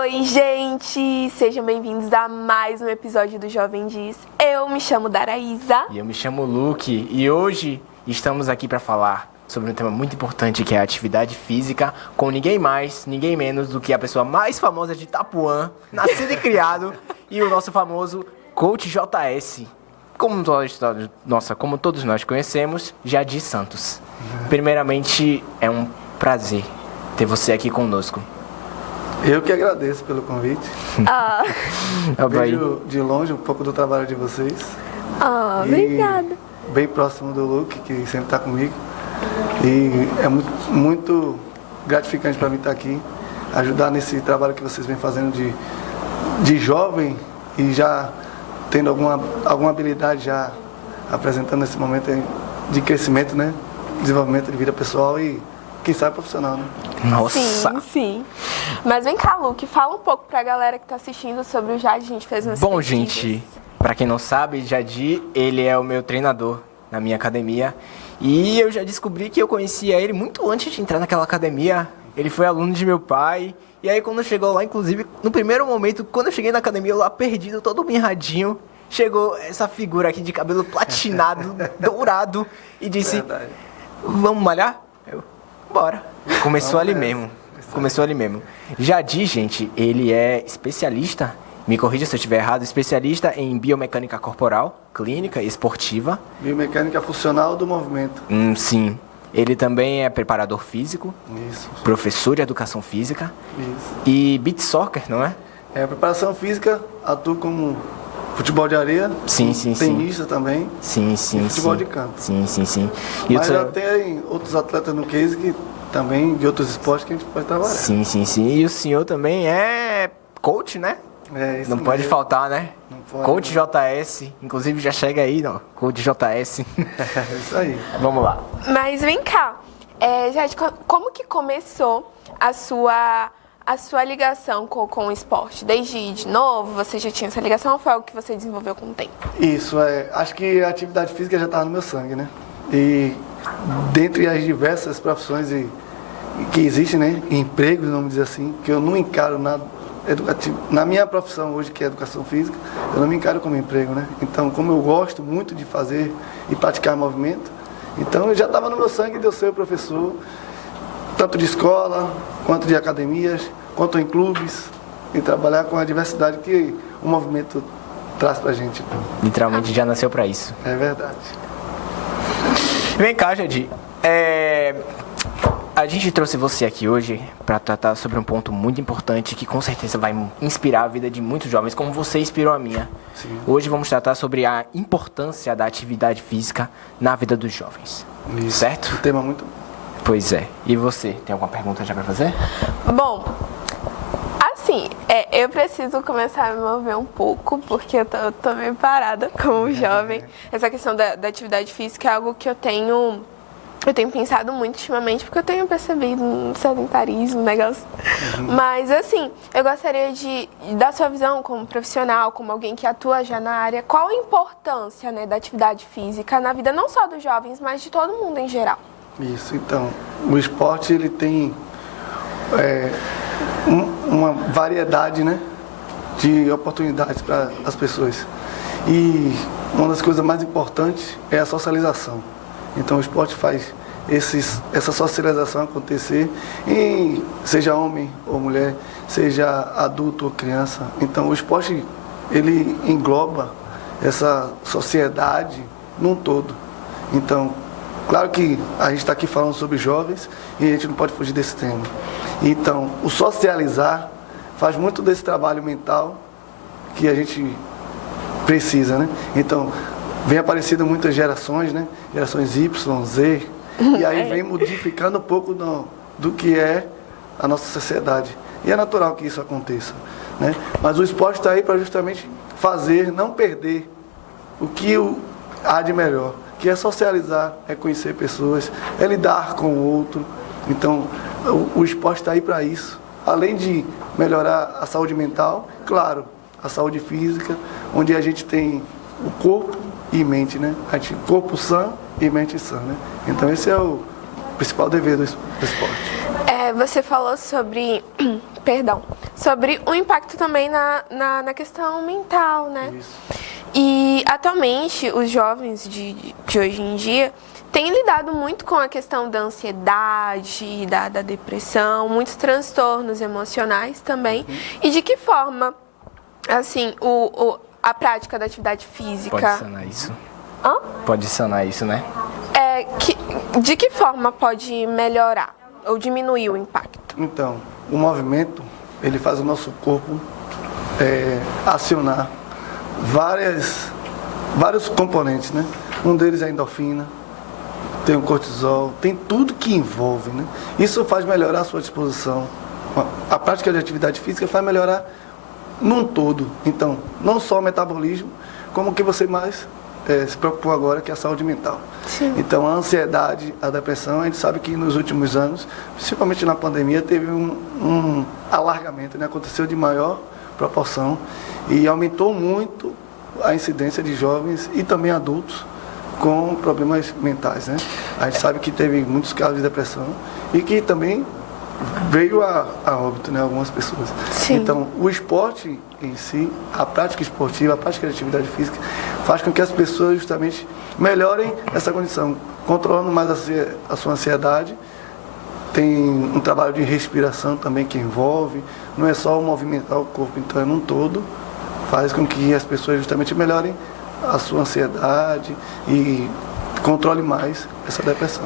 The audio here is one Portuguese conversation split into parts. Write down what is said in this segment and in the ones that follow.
Oi, gente! Sejam bem-vindos a mais um episódio do Jovem Diz. Eu me chamo Daraísa. E eu me chamo Luke. E hoje estamos aqui para falar sobre um tema muito importante, que é a atividade física, com ninguém mais, ninguém menos do que a pessoa mais famosa de Itapuã, nascido e criado, e o nosso famoso Coach JS. Como todos nós conhecemos, Jadir Santos. Primeiramente, é um prazer ter você aqui conosco. Eu que agradeço pelo convite. Vejo de longe um pouco do trabalho de vocês. Obrigada. Bem próximo do Luke, que sempre está comigo. E é muito gratificante para mim estar aqui, ajudar nesse trabalho que vocês vêm fazendo de jovem e já tendo alguma habilidade, já apresentando nesse momento de crescimento, né? Desenvolvimento de vida pessoal e, quem sabe, profissional, né? Nossa! Sim. Mas vem cá, Luke, fala um pouco pra galera que tá assistindo sobre o Jadir. A gente fez umas Bom, pesquisas. gente, pra quem não sabe, Jadir, ele é o meu treinador na minha academia. E eu já descobri que eu conhecia ele muito antes de entrar naquela academia. Ele foi aluno de meu pai. E aí, quando chegou lá, inclusive, no primeiro momento, quando eu cheguei na academia, eu lá perdido, todo mirradinho, chegou essa figura aqui de cabelo platinado, dourado, e disse, Verdade. Vamos malhar? Eu, bora. Começou ali mesmo. Jadir, gente, ele é especialista, me corrija se eu estiver errado, especialista em biomecânica corporal, clínica e esportiva. Biomecânica funcional do movimento. Sim. Ele também é preparador físico, Isso. professor de educação física Isso. e beach soccer, não é? Preparação física, atuo como futebol de areia. Sim. Tenista também. Sim. E futebol de campo. Sim. E Mas já tem outros atletas no case que também, de outros esportes que a gente pode trabalhar. Sim. E o senhor também é coach, né? Isso Não pode mesmo. faltar, né? Não pode, Coach não. JS, inclusive já chega aí, não. Coach JS. É isso aí. Vamos lá. Mas vem cá, Jadir, como que começou a sua ligação com o esporte? Desde de novo, você já tinha essa ligação ou foi algo que você desenvolveu com o tempo? Isso, acho que a atividade física já estava no meu sangue, né? E dentre as diversas profissões que existem, né? Empregos, vamos dizer assim, que eu não encaro nada educativo. Na minha profissão hoje, que é educação física, eu não me encaro como emprego, né? Então, como eu gosto muito de fazer e praticar movimento, então eu já estava no meu sangue de eu ser professor, tanto de escola, quanto de academias, quanto em clubes, e trabalhar com a diversidade que o movimento traz pra gente. Literalmente já nasceu pra isso. É verdade. Vem cá, Jadir. A gente trouxe você aqui hoje para tratar sobre um ponto muito importante que com certeza vai inspirar a vida de muitos jovens, como você inspirou a minha. Sim. Hoje vamos tratar sobre a importância da atividade física na vida dos jovens. Isso. Certo? Um tema muito bom. Pois é. E você, tem alguma pergunta já para fazer? Bom, assim, eu preciso começar a me mover um pouco, porque eu tô meio parada como jovem. Essa questão da atividade física é algo que eu tenho pensado muito ultimamente, porque eu tenho percebido um sedentarismo, um negócio. Mas, assim, eu gostaria da sua visão como profissional, como alguém que atua já na área, qual a importância, né, da atividade física na vida não só dos jovens, mas de todo mundo em geral? Isso, então, o esporte ele tem uma variedade, né, de oportunidades para as pessoas. E uma das coisas mais importantes é a socialização. Então o esporte faz essa socialização acontecer, seja homem ou mulher, seja adulto ou criança. Então o esporte ele engloba essa sociedade num todo. Então, claro que a gente está aqui falando sobre jovens e a gente não pode fugir desse tema. Então, o socializar faz muito desse trabalho mental que a gente precisa, né? Então, vem aparecendo muitas gerações, né? Gerações Y, Z, e aí vem modificando um pouco do que é a nossa sociedade. E é natural que isso aconteça, né? Mas o esporte está aí para justamente não perder o que há de melhor, que é socializar, é conhecer pessoas, é lidar com o outro. Então, o esporte está aí para isso. Além de melhorar a saúde mental, claro, a saúde física, onde a gente tem o corpo e mente, né? A gente, corpo sã e mente sã, né? Então esse é o principal dever do esporte. Você falou sobre Perdão. Sobre o impacto também na questão mental, né? Isso. E atualmente os jovens de hoje em dia têm lidado muito com a questão da ansiedade, da depressão, muitos transtornos emocionais também. E de que forma, assim, a prática da atividade física... Pode sanar isso. Hã? Pode sanar isso, né? De que forma pode melhorar ou diminuir o impacto? Então, o movimento, ele faz o nosso corpo acionar vários componentes, né? Um deles é a endorfina, tem o cortisol, tem tudo que envolve, né? Isso faz melhorar a sua disposição. A prática de atividade física faz melhorar num todo. Então, não só o metabolismo, como o que você mais se preocupou agora, que é a saúde mental. Sim. Então, a ansiedade, a depressão, a gente sabe que nos últimos anos, principalmente na pandemia, teve um alargamento, né? Aconteceu de maior proporção e aumentou muito a incidência de jovens e também adultos com problemas mentais, né? A gente sabe que teve muitos casos de depressão e que também veio a óbito, né? Algumas pessoas. Sim. Então, o esporte em si, a prática esportiva, a prática de atividade física, faz com que as pessoas justamente melhorem essa condição, controlando mais a sua ansiedade. Tem um trabalho de respiração também que envolve, não é só movimentar o corpo, então é num todo, faz com que as pessoas justamente melhorem a sua ansiedade e controle mais essa depressão.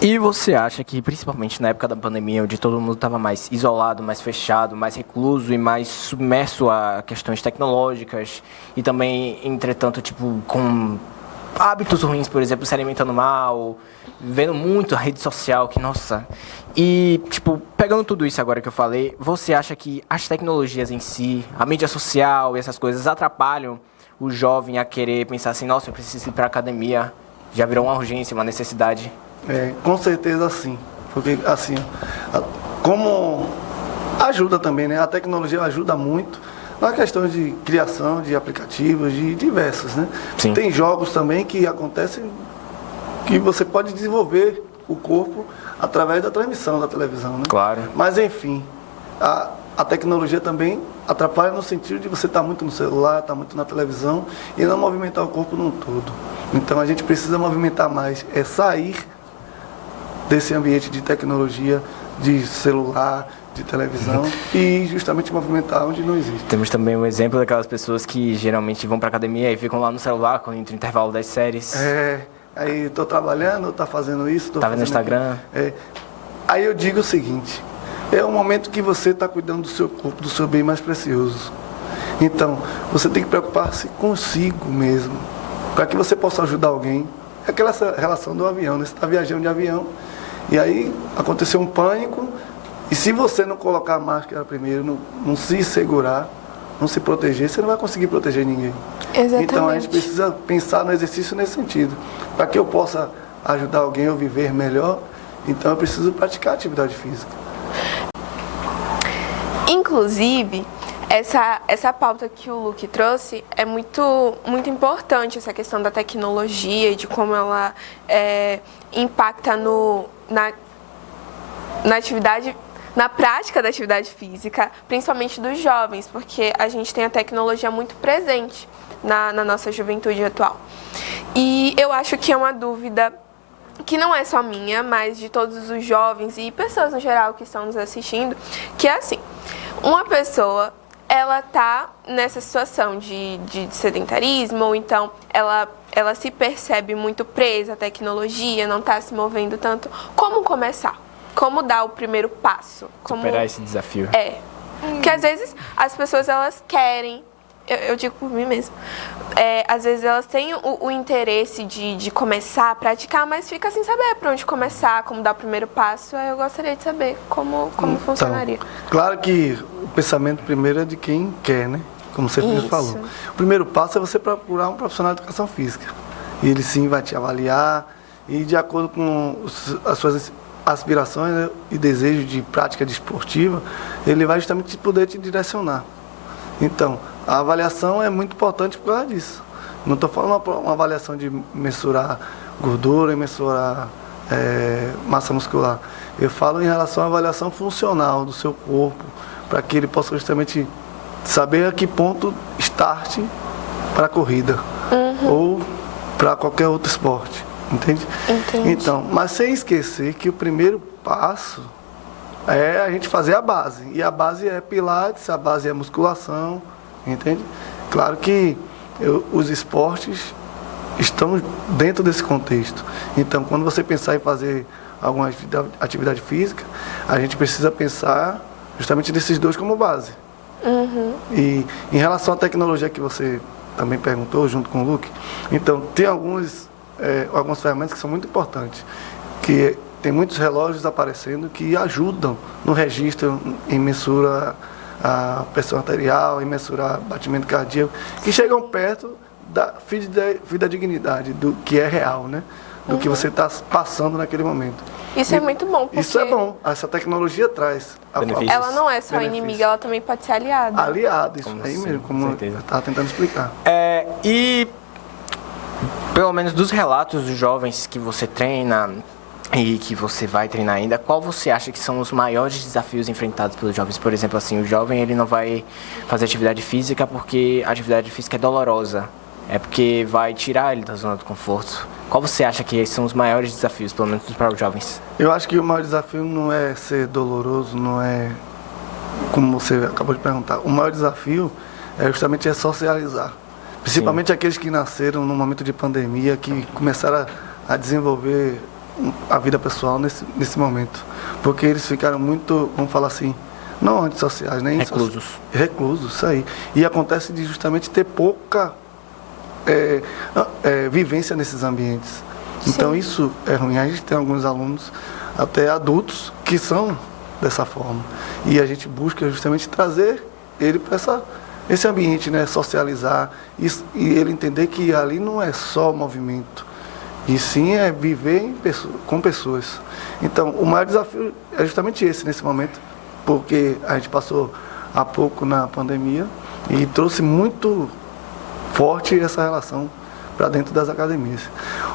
E você acha que, principalmente na época da pandemia, onde todo mundo estava mais isolado, mais fechado, mais recluso e mais submerso a questões tecnológicas e também, entretanto, tipo, com hábitos ruins, por exemplo, se alimentando mal, vendo muito a rede social, que, nossa... E, tipo, pegando tudo isso agora que eu falei, você acha que as tecnologias em si, a mídia social e essas coisas atrapalham o jovem a querer pensar assim, nossa, eu preciso ir para a academia, já virou uma urgência, uma necessidade? Com certeza sim, porque assim, como ajuda também, né? A tecnologia ajuda muito na questão de criação de aplicativos, de diversos, né? Sim. Tem jogos também que acontecem que você pode desenvolver o corpo através da transmissão da televisão, né? Claro. Mas enfim, a tecnologia também atrapalha no sentido de você estar muito no celular, estar muito na televisão e não movimentar o corpo num todo. Então a gente precisa movimentar mais, sair desse ambiente de tecnologia, de celular, de televisão e justamente movimentar onde não existe. Temos também um exemplo daquelas pessoas que geralmente vão para academia e ficam lá no celular entre o intervalo das séries. Aí estou trabalhando, estou fazendo isso, Tá vendo no Instagram. Aí eu digo o seguinte, é o momento que você está cuidando do seu corpo, do seu bem mais precioso. Então, você tem que preocupar-se consigo mesmo, para que você possa ajudar alguém. É aquela relação do avião, né? Você está viajando de avião, e aí aconteceu um pânico, e se você não colocar a máscara primeiro, não se segurar, não se proteger, você não vai conseguir proteger ninguém. Exatamente. Então a gente precisa pensar no exercício nesse sentido. Para que eu possa ajudar alguém a viver melhor, então eu preciso praticar atividade física. Inclusive, essa pauta que o Luke trouxe é muito importante, essa questão da tecnologia e de como ela impacta na prática da atividade física, principalmente dos jovens, porque a gente tem a tecnologia muito presente na nossa juventude atual. E eu acho que é uma dúvida que não é só minha, mas de todos os jovens e pessoas no geral que estão nos assistindo, que é assim, uma pessoa, ela tá nessa situação de sedentarismo, ou então ela se percebe muito presa à tecnologia, não está se movendo tanto. Como começar? Como dar o primeiro passo? Como superar esse desafio. Porque às vezes as pessoas, elas querem, eu digo por mim mesmo, às vezes elas têm o interesse de começar a praticar, mas fica sem saber para onde começar, como dar o primeiro passo. Aí eu gostaria de saber como funcionaria. Claro que o pensamento primeiro é de quem quer, né? Como você mesmo falou. O primeiro passo é você procurar um profissional de educação física. E ele sim vai te avaliar e de acordo com as suas aspirações, né, e desejo de prática desportiva, ele vai justamente poder te direcionar. Então, a avaliação é muito importante por causa disso. Não estou falando uma avaliação de mensurar gordura e mensurar massa muscular. Eu falo em relação à avaliação funcional do seu corpo, para que ele possa justamente saber a que ponto start para a corrida ou para qualquer outro esporte, entende? Entendi. Então, mas sem esquecer que o primeiro passo é a gente fazer a base, e a base é pilates, a base é musculação, entende? Claro que os esportes estão dentro desse contexto. Então, quando você pensar em fazer alguma atividade física, a gente precisa pensar justamente nesses dois como base. E em relação à tecnologia que você também perguntou, junto com o Luke, então, tem algumas ferramentas que são muito importantes, que tem muitos relógios aparecendo que ajudam no registro, em mensurar a pressão arterial, em mensurar batimento cardíaco, que chegam perto da fidedignidade do que é real, né? Do que você está passando naquele momento. Isso é muito bom, porque Isso é bom. Essa tecnologia traz Benefícios. ela não é só Benefícios. inimiga, ela também pode ser aliada. Aliado, isso Como aí sim, mesmo, com como eu certeza. estava tentando explicar. E, pelo menos dos relatos dos jovens que você treina e que você vai treinar ainda, qual você acha que são os maiores desafios enfrentados pelos jovens? Por exemplo, assim, o jovem ele não vai fazer atividade física porque a atividade física é dolorosa. É porque vai tirar ele da zona do conforto. Qual você acha que são os maiores desafios, pelo menos para os jovens? Eu acho que o maior desafio não é ser doloroso, não é como você acabou de perguntar. O maior desafio é justamente socializar. Principalmente aqueles que nasceram no momento de pandemia, que começaram a desenvolver a vida pessoal nesse momento. Porque eles ficaram muito, vamos falar assim, não antissociais, nem Reclusos. Reclusos, isso aí. E acontece de justamente ter pouca vivência nesses ambientes. Então isso é ruim. A gente tem alguns alunos, até adultos, que são dessa forma. E a gente busca justamente trazer ele para esse ambiente, né? Socializar e ele entender que ali não é só movimento, e sim é viver com pessoas. Então o maior desafio é justamente esse nesse momento, porque a gente passou há pouco na pandemia e trouxe muito forte essa relação para dentro das academias.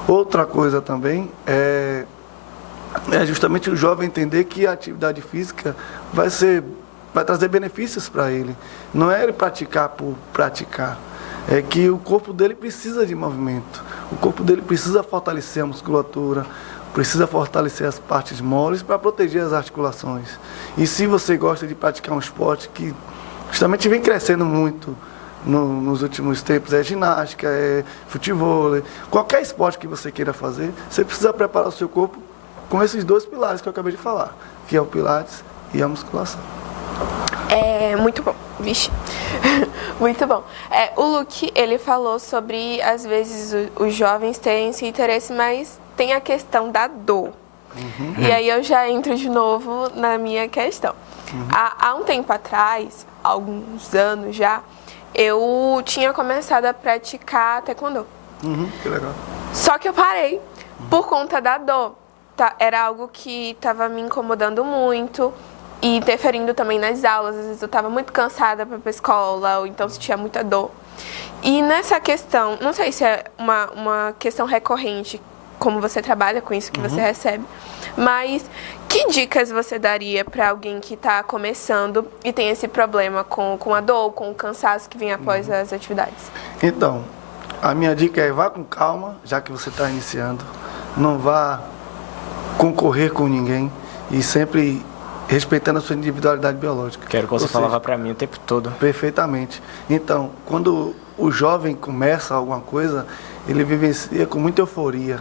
Outra coisa também é justamente o jovem entender que a atividade física vai trazer benefícios para ele. Não é ele praticar por praticar. É que o corpo dele precisa de movimento. O corpo dele precisa fortalecer a musculatura, precisa fortalecer as partes moles para proteger as articulações. E se você gosta de praticar um esporte que justamente vem crescendo muito nos últimos tempos, é ginástica, é futebol, qualquer esporte que você queira fazer, você precisa preparar o seu corpo com esses dois pilares que eu acabei de falar, que é o pilates e a musculação. Muito bom, vixe. Muito bom. O Luke, ele falou sobre, às vezes, os jovens terem esse interesse, mas tem a questão da dor. E aí eu já entro de novo na minha questão. Há um tempo atrás, alguns anos já, eu tinha começado a praticar taekwondo. Que legal. Só que eu parei por conta da dor. Era algo que estava me incomodando muito e interferindo também nas aulas. Às vezes eu estava muito cansada para ir para a escola, ou então sentia muita dor. E nessa questão, não sei se é uma questão recorrente, como você trabalha com isso que você recebe, mas que dicas você daria para alguém que está começando e tem esse problema com a dor, com o cansaço que vem após as atividades? Então, a minha dica é vá com calma, já que você está iniciando. Não vá concorrer com ninguém e sempre respeitando a sua individualidade biológica. Que era o que você falava para mim o tempo todo. Perfeitamente. Então, quando o jovem começa alguma coisa, ele vivencia com muita euforia.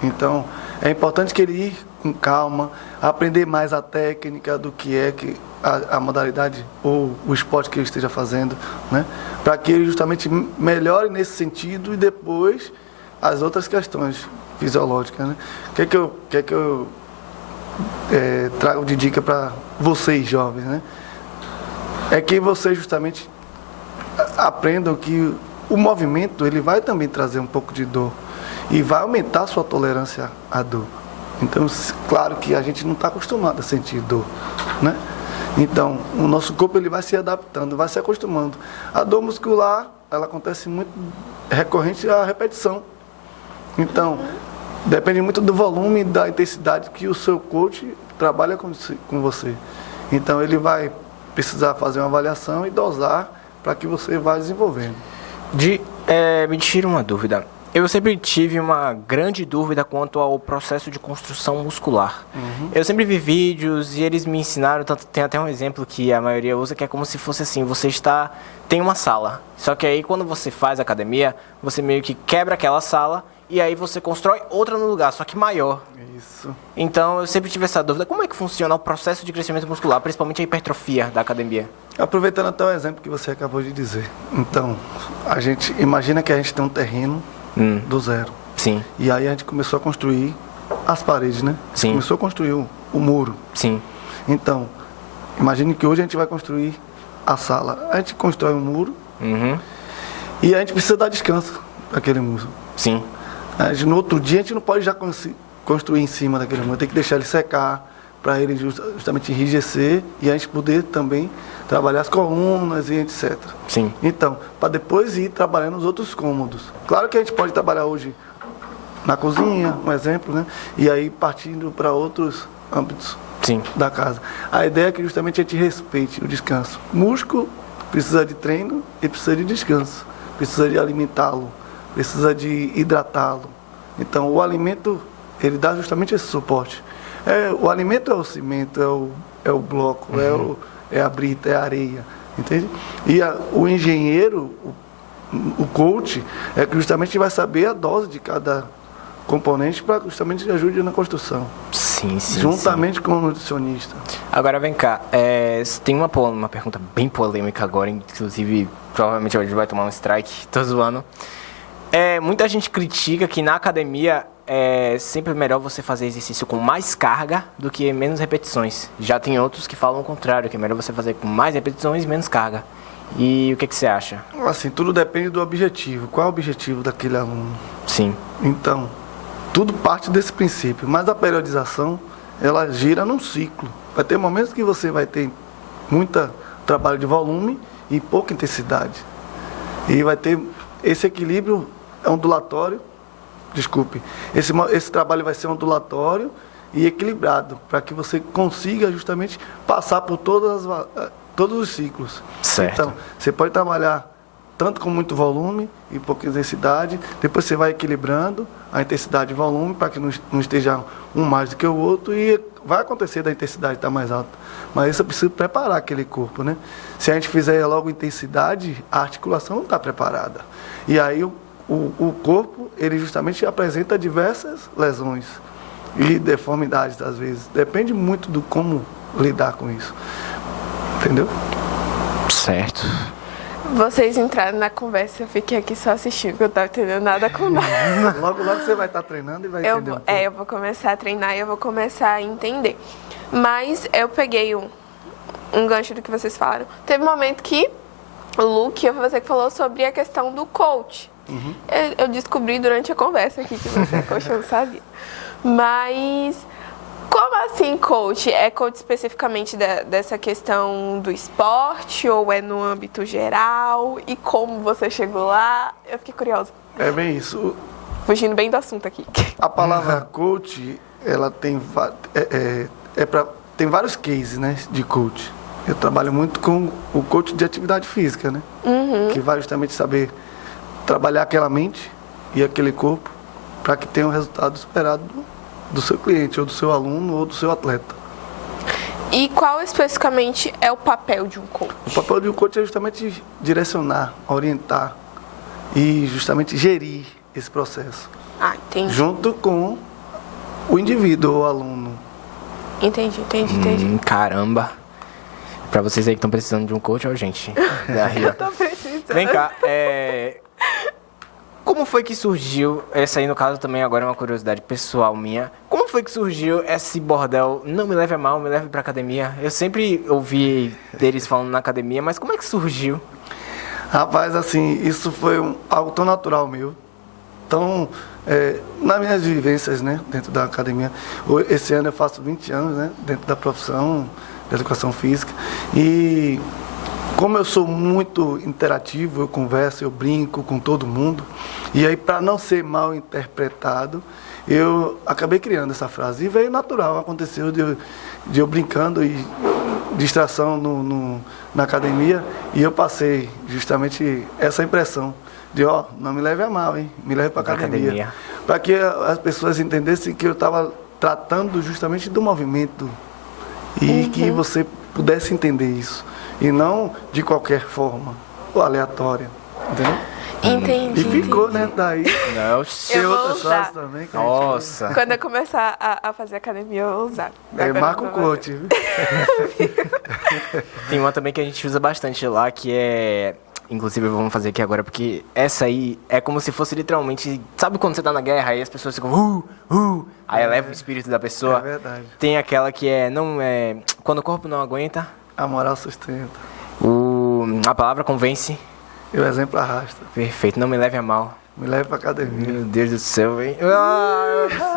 Então, é importante que ele ir com calma, aprender mais a técnica do que é a modalidade ou o esporte que ele esteja fazendo, né? Para que ele justamente melhore nesse sentido e depois as outras questões fisiológicas, né? O que é que eu trago de dica para vocês jovens, né? É que vocês justamente aprendam que o movimento ele vai também trazer um pouco de dor e vai aumentar a sua tolerância à dor. Então, claro que a gente não está acostumado a sentir dor, né? Então, o nosso corpo ele vai se adaptando, vai se acostumando. A dor muscular, ela acontece muito recorrente à repetição. Então, Depende muito do volume e da intensidade que o seu coach trabalha com você. Então, ele vai precisar fazer uma avaliação e dosar para que você vá desenvolvendo. Me tira uma dúvida. Eu sempre tive uma grande dúvida quanto ao processo de construção muscular. Eu sempre vi vídeos e eles me ensinaram, tem até um exemplo que a maioria usa, que é como se fosse assim, tem uma sala, só que aí quando você faz academia, você meio que quebra aquela sala e aí você constrói outra no lugar, só que maior. Isso. Então eu sempre tive essa dúvida, como é que funciona o processo de crescimento muscular, principalmente a hipertrofia da academia? Aproveitando até o exemplo que você acabou de dizer. Então, a gente imagina que a gente tem um terreno do zero. Sim. E aí a gente começou a construir as paredes, né? Sim. Começou a construir o muro. Sim. Então, imagine que hoje a gente vai construir a sala. A gente constrói um muro e a gente precisa dar descanso daquele muro. Sim. No outro dia a gente não pode já construir em cima daquele muro. Tem que deixar ele secar para ele justamente enrijecer e a gente poder também trabalhar as colunas e etc. Sim. Então, para depois ir trabalhando os outros cômodos. Claro que a gente pode trabalhar hoje na cozinha, um exemplo, né? E aí partindo para outros âmbitos da casa. A ideia é que justamente a gente respeite o descanso. Músculo precisa de treino e precisa de descanso. Precisa de alimentá-lo, precisa de hidratá-lo. Então, o alimento, ele dá justamente esse suporte. O alimento é o cimento, é o bloco, é a brita, é a areia, entende? E o engenheiro, o coach, é que justamente vai saber a dose de cada componente para justamente ajude na construção. Sim, sim. Juntamente com o nutricionista. Agora vem cá, tem uma pergunta bem polêmica agora, inclusive provavelmente hoje vai tomar um strike, tô zoando. Muita gente critica que na academia é sempre melhor você fazer exercício com mais carga do que menos repetições. Já tem outros que falam o contrário, que é melhor você fazer com mais repetições e menos carga. E o que você acha? Assim, tudo depende do objetivo. Qual é o objetivo daquele aluno? Sim. Então, tudo parte desse princípio. Mas a periodização, ela gira num ciclo. Vai ter momentos que você vai ter muito trabalho de volume e pouca intensidade. E vai ter esse equilíbrio ondulatório. Desculpe, esse trabalho vai ser ondulatório e equilibrado, para que você consiga justamente passar por todos os ciclos. Certo. Então, você pode trabalhar tanto com muito volume e pouca intensidade, depois você vai equilibrando a intensidade e volume para que não esteja um mais do que o outro e vai acontecer da intensidade estar mais alta. Mas isso precisa preparar aquele corpo, né? Se a gente fizer logo intensidade, a articulação não está preparada. E aí o corpo, ele justamente apresenta diversas lesões e deformidades, às vezes. Depende muito do como lidar com isso. Entendeu? Certo. Vocês entraram na conversa, eu fiquei aqui só assistindo, porque eu não estava entendendo nada com nada. Logo você vai estar treinando e vai entender um pouco. Eu vou começar a treinar e eu vou começar a entender. Mas eu peguei um gancho do que vocês falaram. Teve um momento que o Luke, você que falou sobre a questão do coach. Eu descobri durante a conversa aqui que você é coach, eu não sabia. Mas, como assim coach? É coach especificamente dessa questão do esporte ou é no âmbito geral? E como você chegou lá? Eu fiquei curiosa. É bem isso. Fugindo bem do assunto aqui. A palavra coach, ela tem vários cases, né, de coach. Eu trabalho muito com o coach de atividade física, né? Que vai justamente saber trabalhar aquela mente e aquele corpo para que tenha um resultado esperado do seu cliente, ou do seu aluno, ou do seu atleta. E qual especificamente é o papel de um coach? O papel de um coach é justamente direcionar, orientar e justamente gerir esse processo. Ah, entendi. Junto com o indivíduo ou aluno. Entendi. Caramba. Pra vocês aí que estão precisando de um coach, ó, gente. Eu tô precisando. Vem cá, como foi que surgiu, essa aí no caso também agora é uma curiosidade pessoal minha, como foi que surgiu esse bordel, não me leve a mal, me leve pra academia? Eu sempre ouvi deles falando na academia, mas como é que surgiu? Rapaz, assim, isso foi algo tão natural meu. Então, nas minhas vivências, né, dentro da academia, esse ano eu faço 20 anos, né, dentro da profissão de educação física, e como eu sou muito interativo, eu converso, eu brinco com todo mundo, e aí para não ser mal interpretado, eu acabei criando essa frase. E veio natural, aconteceu de eu brincando e distração na academia, e eu passei justamente essa impressão de, não me leve a mal, hein? Me leve para academia. Para que as pessoas entendessem que eu estava tratando justamente do movimento e que você pudesse entender isso. E não de qualquer forma, ou aleatória, entendeu? Entendi. E ficou, né? Daí. Tem Eu vou outras usar. frases também. Que Nossa. Quando eu começar a fazer academia, eu vou usar. Marca o coach, viu? Tem uma também que a gente usa bastante lá, que é... Inclusive, vamos fazer aqui agora, porque essa aí é como se fosse literalmente... Sabe quando você tá na guerra, aí as pessoas ficam... aí eleva o espírito da pessoa. É verdade. Tem aquela que é... Quando o corpo não aguenta, A moral sustenta. a palavra convence. E o exemplo arrasta. Perfeito, não me leve a mal. Me leve pra academia. Meu Deus do céu, velho.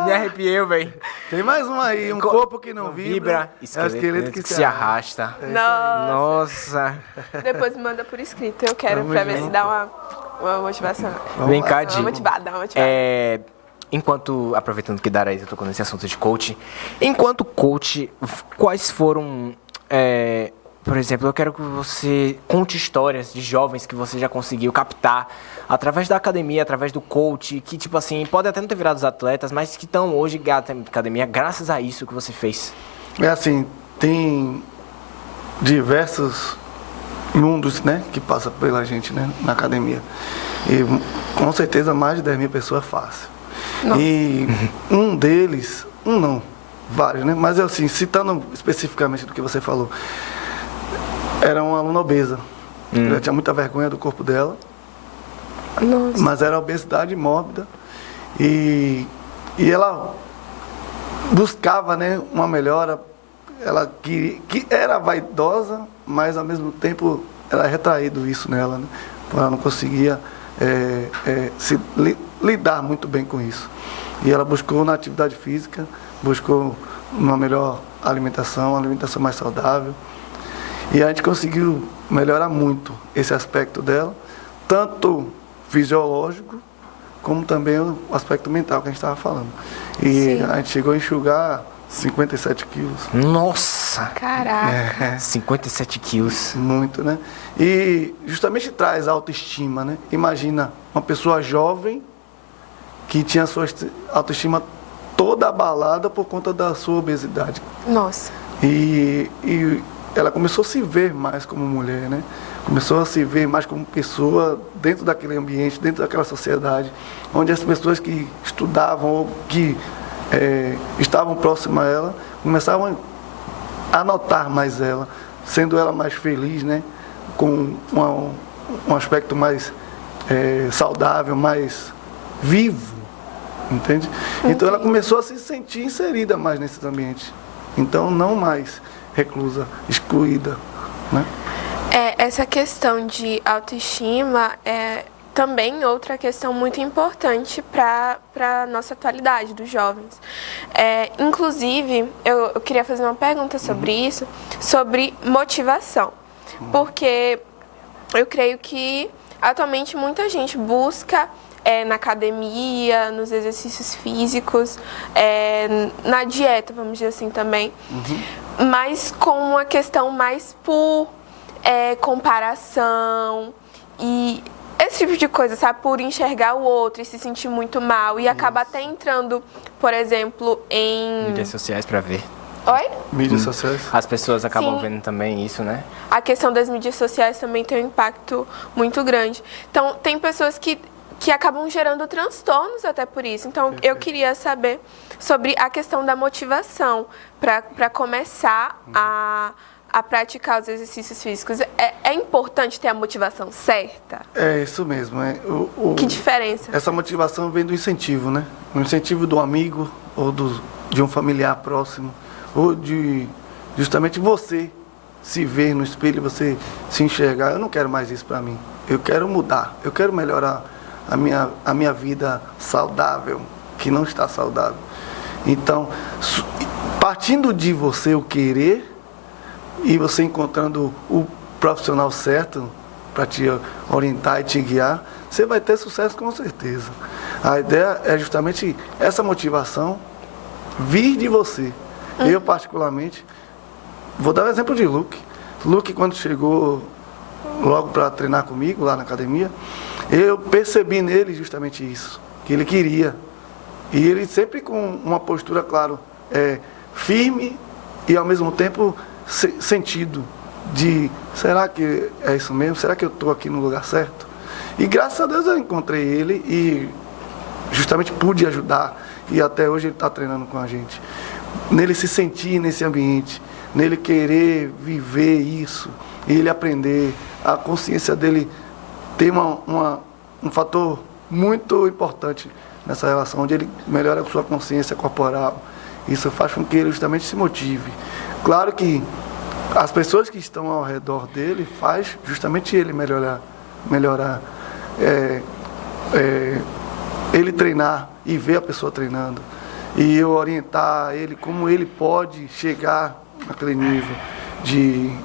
Me arrepiei, velho. Tem mais uma aí. Um corpo que não vibra. Vibra, É o esqueleto que se arrasta. Nossa. Nossa. Depois me manda por escrito. Eu quero, Tamo pra ver junto. se dá uma motivação. Vem cá, Dá Di. uma motivada, dá uma motivada. Enquanto, aproveitando que Daraísa tocou nesse assunto de coach, enquanto coach, quais foram, por exemplo, eu quero que você conte histórias de jovens que você já conseguiu captar através da academia, através do coach, que tipo assim, podem até não ter virado os atletas, mas que estão hoje na academia graças a isso que você fez. É assim, tem diversos mundos, né, que passa pela gente, né, na academia. E com certeza mais de 10 mil pessoas é fácil. Nossa. E vários, né, mas assim, citando especificamente do que você falou, era uma aluna obesa. Ela tinha muita vergonha do corpo dela, Nossa. mas era obesidade mórbida. E ela buscava, né, uma melhora. Ela que era vaidosa, mas ao mesmo tempo era retraído isso nela, né? Ela não conseguia lidar muito bem com isso. E ela buscou na atividade física, buscou uma melhor alimentação, uma alimentação mais saudável. E a gente conseguiu melhorar muito esse aspecto dela, tanto fisiológico, como também o aspecto mental que a gente estava falando. E Sim. a gente chegou a enxugar 57 quilos. Nossa! Caraca. 57 quilos. Muito, né? E justamente traz autoestima, né? Imagina uma pessoa jovem que tinha a sua autoestima toda abalada por conta da sua obesidade. Nossa. E ela começou a se ver mais como mulher, né? Começou a se ver mais como pessoa dentro daquele ambiente, dentro daquela sociedade, onde as pessoas que estudavam ou que estavam próximas a ela, começavam a notar mais ela, sendo ela mais feliz, né? Com um aspecto mais saudável, mais vivo, entende? Então ela começou a se sentir inserida mais nesses ambientes. Então não mais reclusa, excluída, né? Essa questão de autoestima é também outra questão muito importante para a nossa atualidade, dos jovens. Inclusive, eu queria fazer uma pergunta sobre isso, sobre motivação. Porque eu creio que atualmente muita gente busca na academia, nos exercícios físicos, na dieta, vamos dizer assim também, mas com uma questão mais por comparação e esse tipo de coisa, sabe? Por enxergar o outro e se sentir muito mal e acaba até entrando, por exemplo, em... Mídias sociais pra ver. Oi? Mídias sociais. As pessoas acabam Sim. vendo também isso, né? A questão das mídias sociais também tem um impacto muito grande. Então, tem pessoas que acabam gerando transtornos até por isso. Então, eu queria saber sobre a questão da motivação para começar a praticar os exercícios físicos. É importante ter a motivação certa? É isso mesmo. Que diferença? Essa motivação vem do incentivo, né? O incentivo do amigo ou de um familiar próximo, ou de justamente você se ver no espelho, você se enxergar. Eu não quero mais isso para mim. Eu quero mudar. Eu quero melhorar a minha vida saudável, que não está saudável. Então, partindo de você o querer e você encontrando profissional certo para te orientar e te guiar, você vai ter sucesso com certeza. A ideia é justamente essa motivação vir de você. Eu, particularmente, vou dar o exemplo de Luke. Luke, quando chegou logo para treinar comigo lá na academia, eu percebi nele justamente isso, que ele queria. E ele sempre com uma postura, claro, firme e ao mesmo tempo sentido de, será que é isso mesmo? Será que eu estou aqui no lugar certo? E graças a Deus eu encontrei ele e justamente pude ajudar. E até hoje ele está treinando com a gente. Nele se sentir nesse ambiente, nele querer viver isso, e ele aprender, a consciência dele tem um fator muito importante nessa relação, onde ele melhora a sua consciência corporal. Isso faz com que ele justamente se motive. Claro que as pessoas que estão ao redor dele faz justamente ele melhorar. Ele treinar e ver a pessoa treinando. E eu orientar ele como ele pode chegar naquele nível de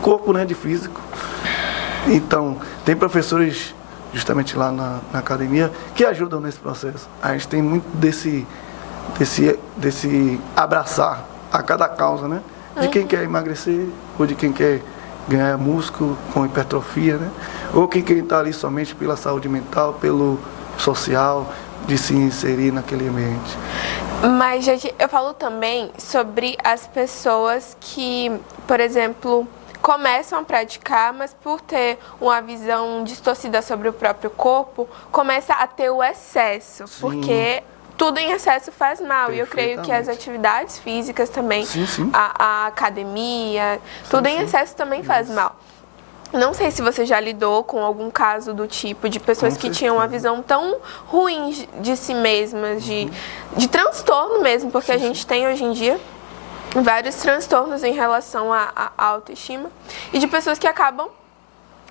corpo, né, de físico. Então, tem professores justamente lá na academia que ajudam nesse processo. A gente tem muito desse abraçar a cada causa, né? De quem quer emagrecer ou de quem quer ganhar músculo com hipertrofia, né? Ou quem quer estar ali somente pela saúde mental, pelo social, de se inserir naquele ambiente. Mas, gente, eu falo também sobre as pessoas que, por exemplo, começam a praticar, mas por ter uma visão distorcida sobre o próprio corpo, começa a ter o excesso, Sim. Porque tudo em excesso faz mal. E eu creio que as atividades físicas também, Sim. a academia, tudo em excesso também faz mal. Não sei se você já lidou com algum caso do tipo, de pessoas que tinham uma visão tão ruim de si mesmas, de transtorno mesmo, porque a gente tem hoje em dia vários transtornos em relação à autoestima, e de pessoas que acabam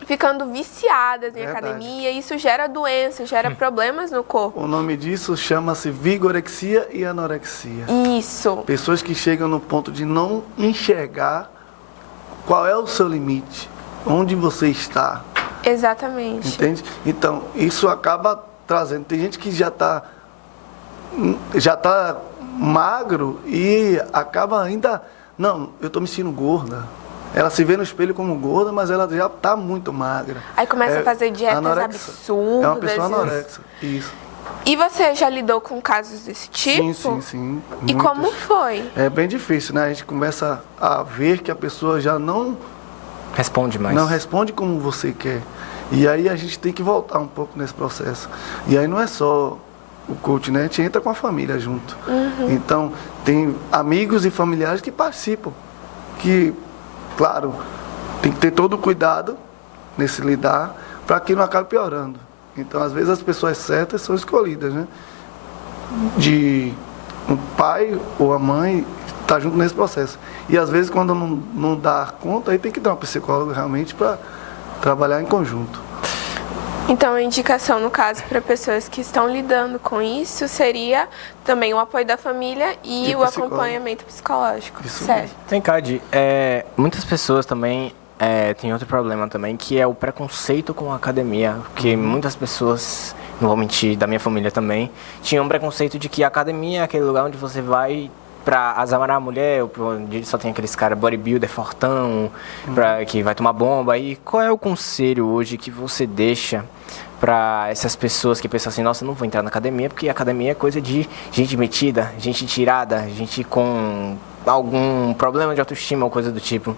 ficando viciadas em academia, e isso gera doenças, gera problemas no corpo. O nome disso chama-se vigorexia e anorexia. Isso. Pessoas que chegam no ponto de não enxergar qual é o seu limite, onde você está. Exatamente. Entende? Então, isso acaba trazendo. Tem gente que já está magro e acaba ainda... Não, eu estou me sentindo gorda. Ela se vê no espelho como gorda, mas ela já está muito magra. Aí começa a fazer dietas absurdas. É uma pessoa anorexa, isso. E você já lidou com casos desse tipo? Sim. E Muitos. como foi? É bem difícil, né? A gente começa a ver que a pessoa já não Responde mais. Não responde como você quer. E aí a gente tem que voltar um pouco nesse processo. E aí não é só o coach, né? A gente entra com a família junto. Então, tem amigos e familiares que participam. Que, claro, tem que ter todo o cuidado nesse lidar para que não acabe piorando. Então, às vezes, as pessoas certas são escolhidas, né? De um pai ou a mãe estar junto nesse processo. E, às vezes, quando não dá conta, aí tem que dar um psicólogo realmente para trabalhar em conjunto. Então, a indicação, no caso, para pessoas que estão lidando com isso, seria também o apoio da família e o acompanhamento psicológico. Isso certo. Tem, Cade, muitas pessoas também têm outro problema também, que é o preconceito com a academia. Porque muitas pessoas, não vou mentir, da minha família também, tinham um preconceito de que a academia é aquele lugar onde você vai pra azamarar a mulher, onde só tem aqueles caras bodybuilder fortão, que vai tomar bomba. E qual é o conselho hoje que você deixa para essas pessoas que pensam assim, nossa, eu não vou entrar na academia, porque a academia é coisa de gente metida, gente tirada, gente com algum problema de autoestima ou coisa do tipo?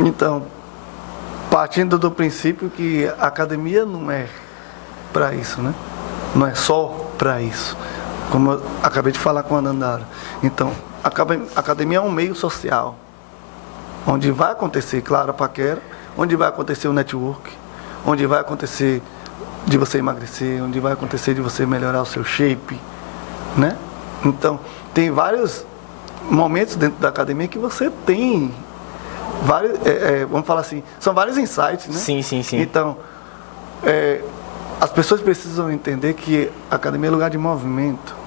Então, partindo do princípio que a academia não é para isso, né? Não é só para isso. Como eu acabei de falar com a Nandara. Então, a academia é um meio social, onde vai acontecer, claro, a paquera, onde vai acontecer o network, onde vai acontecer de você emagrecer, onde vai acontecer de você melhorar o seu shape, né? Então, tem vários momentos dentro da academia que você tem vários, vamos falar assim, são vários insights, né? Sim. Então, as pessoas precisam entender que a academia é lugar de movimento.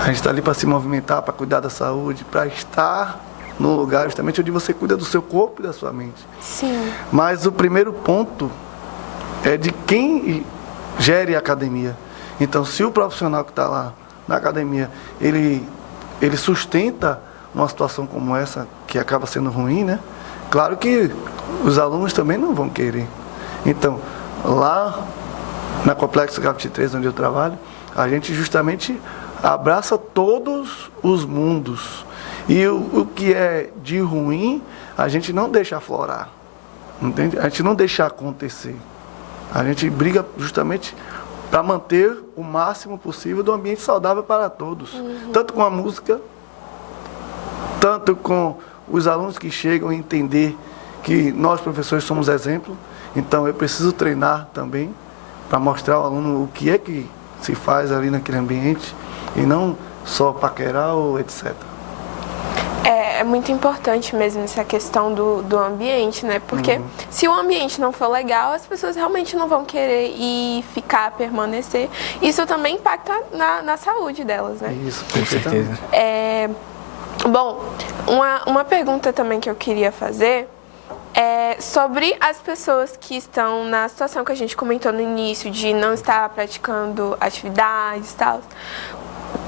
A gente está ali para se movimentar, para cuidar da saúde, para estar num lugar justamente onde você cuida do seu corpo e da sua mente. Sim. Mas o primeiro ponto é de quem gere a academia. Então, se o profissional que está lá na academia, ele sustenta uma situação como essa, que acaba sendo ruim, né? Claro que os alunos também não vão querer. Então, lá na Complexo Grafite 3, onde eu trabalho, a gente justamente abraça todos os mundos. E o que é de ruim, a gente não deixa aflorar. Entende? A gente não deixa acontecer. A gente briga justamente para manter o máximo possível do ambiente saudável para todos. Tanto com a música, tanto com os alunos que chegam a entender que nós, professores, somos exemplo. Então, eu preciso treinar também para mostrar ao aluno o que é que se faz ali naquele ambiente e não só paquerar ou etc. É muito importante mesmo essa questão do ambiente, né? Porque se o ambiente não for legal, as pessoas realmente não vão querer ir, ficar, permanecer. Isso também impacta na saúde delas, né? Isso, Com certeza. Bom, uma pergunta também que eu queria fazer é sobre as pessoas que estão na situação que a gente comentou no início, de não estar praticando atividades e tal.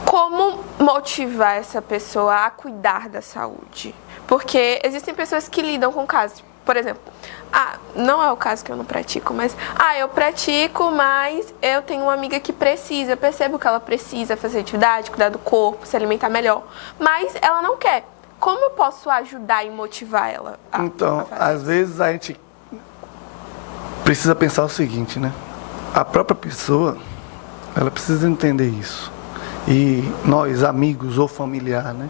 Como motivar essa pessoa a cuidar da saúde? Porque existem pessoas que lidam com casos, por exemplo, não é o caso que eu não pratico, mas eu pratico, mas eu tenho uma amiga que precisa, eu percebo que ela precisa fazer atividade, cuidar do corpo, se alimentar melhor, mas ela não quer. Como eu posso ajudar e motivar ela a Então, fazer às isso? vezes a gente precisa pensar o seguinte, né? A própria pessoa, ela precisa entender isso. E nós, amigos ou familiar, né?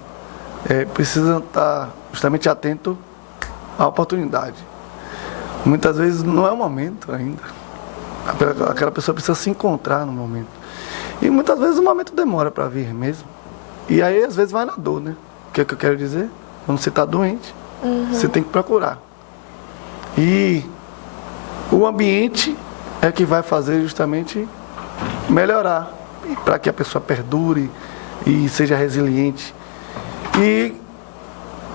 Precisam estar justamente atentos à oportunidade. Muitas vezes não é o momento ainda. Aquela pessoa precisa se encontrar no momento. E muitas vezes o momento demora para vir mesmo. E aí, às vezes, vai na dor, né? O que é que eu quero dizer? Quando você está doente, você tem que procurar. E o ambiente é que vai fazer justamente melhorar, para que a pessoa perdure e seja resiliente. E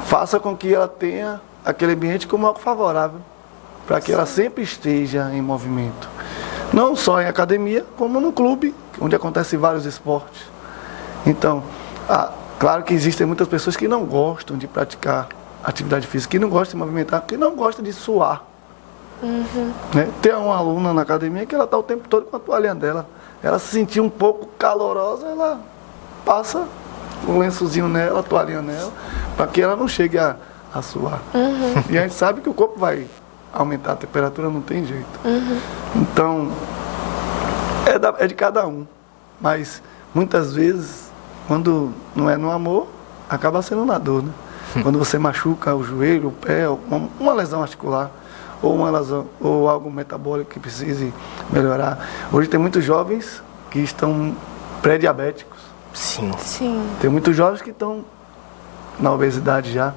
faça com que ela tenha aquele ambiente como algo favorável, para que ela sempre esteja em movimento. Não só em academia, como no clube, onde acontecem vários esportes. Então, claro que existem muitas pessoas que não gostam de praticar atividade física, que não gostam de movimentar, que não gostam de suar. Né? Tem uma aluna na academia que ela está o tempo todo com a toalhinha dela. Ela se sentir um pouco calorosa, ela passa um lençozinho nela, a toalhinha nela, para que ela não chegue a suar. E a gente sabe que o corpo vai aumentar a temperatura, não tem jeito. Então, é de cada um. Mas, muitas vezes, quando não é no amor, acaba sendo na dor, né? Quando você machuca o joelho, o pé, uma lesão articular, ou uma lesão, ou algo metabólico que precise melhorar. Hoje tem muitos jovens que estão pré-diabéticos. Sim. Sim. Tem muitos jovens que estão na obesidade já.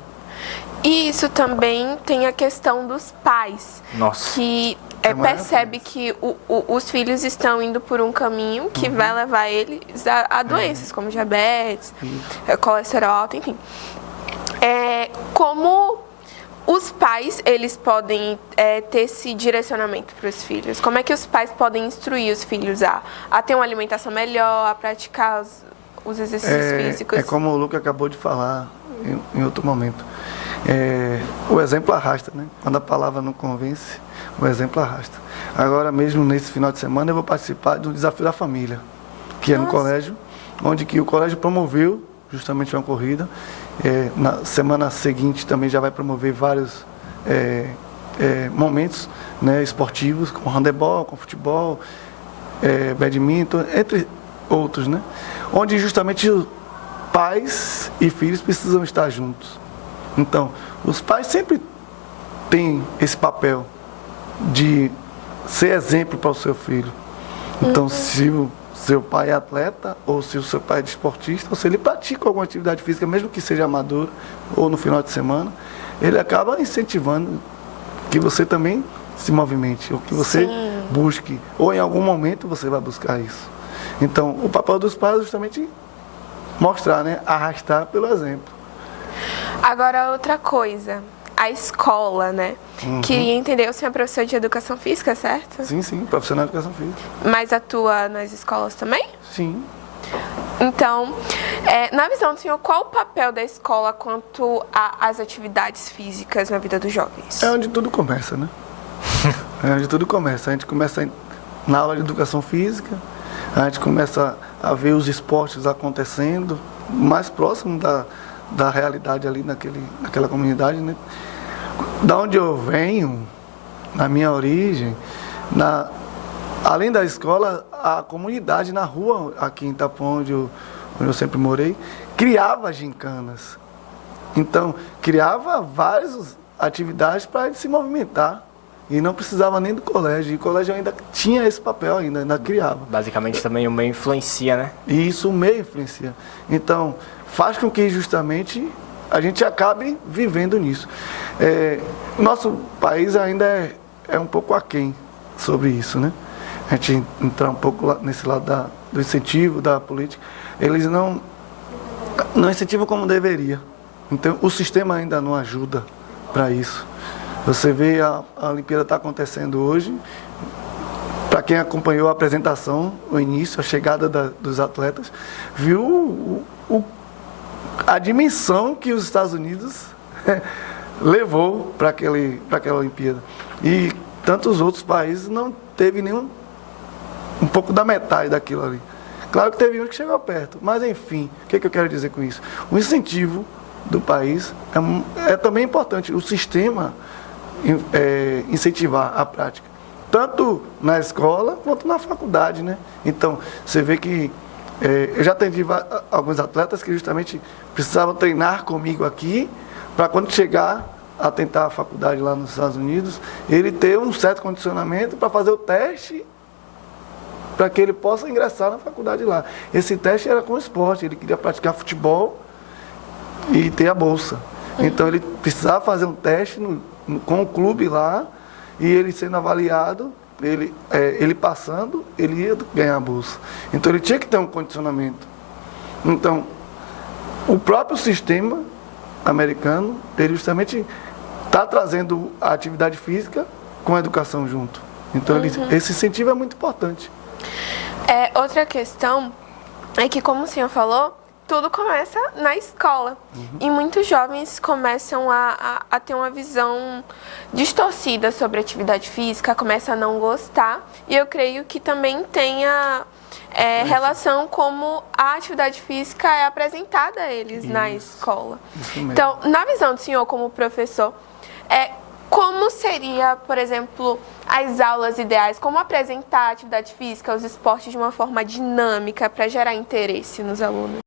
E isso também tem a questão dos pais. Nossa. Que percebe que os filhos estão indo por um caminho que vai levar eles a doenças como diabetes, colesterol alto, enfim. Como os pais, eles podem ter esse direcionamento para os filhos? Como é que os pais podem instruir os filhos a ter uma alimentação melhor, a praticar os exercícios físicos? É como o Luca acabou de falar em outro momento. O exemplo arrasta, né? Quando a palavra não convence, o exemplo arrasta. Agora mesmo, nesse final de semana, eu vou participar do Desafio da Família, que é no colégio, onde que o colégio promoveu justamente uma corrida. Na semana seguinte também já vai promover vários momentos, né, esportivos, com handebol, com futebol, badminton, entre outros, né? Onde justamente pais e filhos precisam estar juntos. Então, os pais sempre têm esse papel de ser exemplo para o seu filho. Então, se o seu pai é atleta, ou se o seu pai é desportista, ou se ele pratica alguma atividade física, mesmo que seja amador, ou no final de semana, ele acaba incentivando que você também se movimente, ou que você busque, ou em algum momento você vai buscar isso. Então, o papel dos pais é justamente mostrar, né? Arrastar pelo exemplo. Agora, outra coisa, a escola, né? Queria entender, você é professor de educação física, certo? Sim, sim, profissional de educação física. Mas atua nas escolas também? Sim. Então, na visão do senhor, qual o papel da escola quanto às atividades físicas na vida dos jovens? É onde tudo começa, né? É onde tudo começa. A gente começa na aula de educação física, a gente começa a ver os esportes acontecendo, mais próximo da realidade ali naquela comunidade, né? Da onde eu venho, na minha origem, além da escola, a comunidade na rua, aqui em Itapuã, onde eu sempre morei, criava gincanas. Então, criava várias atividades para se movimentar. E não precisava nem do colégio. E o colégio ainda tinha esse papel, ainda criava. Basicamente também o meio influencia, né? E isso o meio influencia. Então, faz com que justamente a gente acabe vivendo nisso. Nosso país ainda é um pouco aquém sobre isso, né? A gente entrar um pouco nesse lado do incentivo, da política. Eles não incentivam como deveria. Então, o sistema ainda não ajuda para isso. Você vê a Olimpíada está acontecendo hoje. Para quem acompanhou a apresentação, o início, a chegada dos atletas, viu a dimensão que os Estados Unidos levou para aquela Olimpíada. E tantos outros países não teve nenhum um pouco da metade daquilo ali. Claro que teve um que chegou perto, mas enfim, o que eu quero dizer com isso? O incentivo do país é também importante. O sistema incentivar a prática, tanto na escola quanto na faculdade, né? Então, você vê que eu já atendi alguns atletas que justamente precisavam treinar comigo aqui, para quando chegar a tentar a faculdade lá nos Estados Unidos, ele ter um certo condicionamento para fazer o teste, para que ele possa ingressar na faculdade lá. Esse teste era com esporte, ele queria praticar futebol e ter a bolsa. Então, ele precisava fazer um teste com o clube lá, e ele sendo avaliado, ele passando, ele ia ganhar a bolsa. Então, ele tinha que ter um condicionamento. Então, o próprio sistema americano, ele justamente está trazendo a atividade física com a educação junto. Então, esse incentivo é muito importante. Outra questão é que, como o senhor falou, tudo começa na escola. E muitos jovens começam a ter uma visão distorcida sobre atividade física, começam a não gostar. E eu creio que também tenha relação como a atividade física é apresentada a eles na escola. Então, na visão do senhor como professor, como seria, por exemplo, as aulas ideais? Como apresentar a atividade física, os esportes de uma forma dinâmica para gerar interesse nos alunos?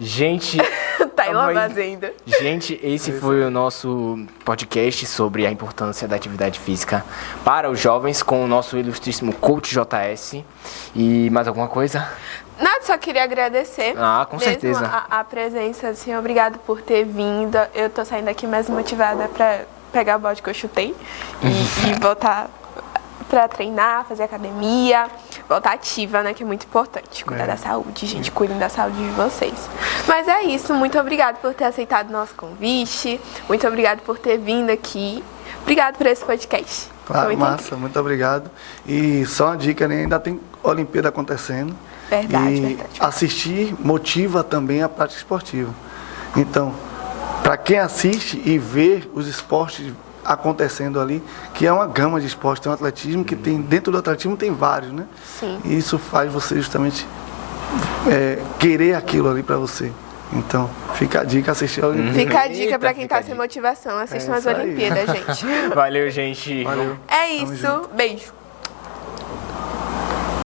Gente, Tá em uma tamo aí. fazenda. Gente, esse foi o nosso podcast sobre a importância da atividade física para os jovens com o nosso ilustríssimo coach JS. E mais alguma coisa? Nada, só queria agradecer. Ah, com mesmo certeza. A presença, assim, obrigado por ter vindo. Eu tô saindo aqui mais motivada pra pegar o balde que eu chutei e voltar pra treinar, fazer academia, voltar ativa, né, que é muito importante. Cuidar da saúde, gente, cuidem da saúde de vocês. Mas é isso, muito obrigado por ter aceitado o nosso convite, muito obrigado por ter vindo aqui. Obrigado por esse podcast. Claro, Foi muito massa, muito obrigado. E só uma dica, né? Ainda tem Olimpíada acontecendo. Verdade, e verdade. assistir motiva também a prática esportiva. Então, para quem assiste e vê os esportes acontecendo ali, que é uma gama de esportes, tem o atletismo, que tem dentro do atletismo tem vários, né? Sim. E isso faz você justamente querer aquilo ali para você. Então, fica a dica, assistir a Olimpíada. Fica a dica Eita, pra quem fica tá a sem dica. motivação, assistam as isso aí. Olimpíadas, gente. Valeu, gente. Valeu. É Tamo isso, junto. beijo.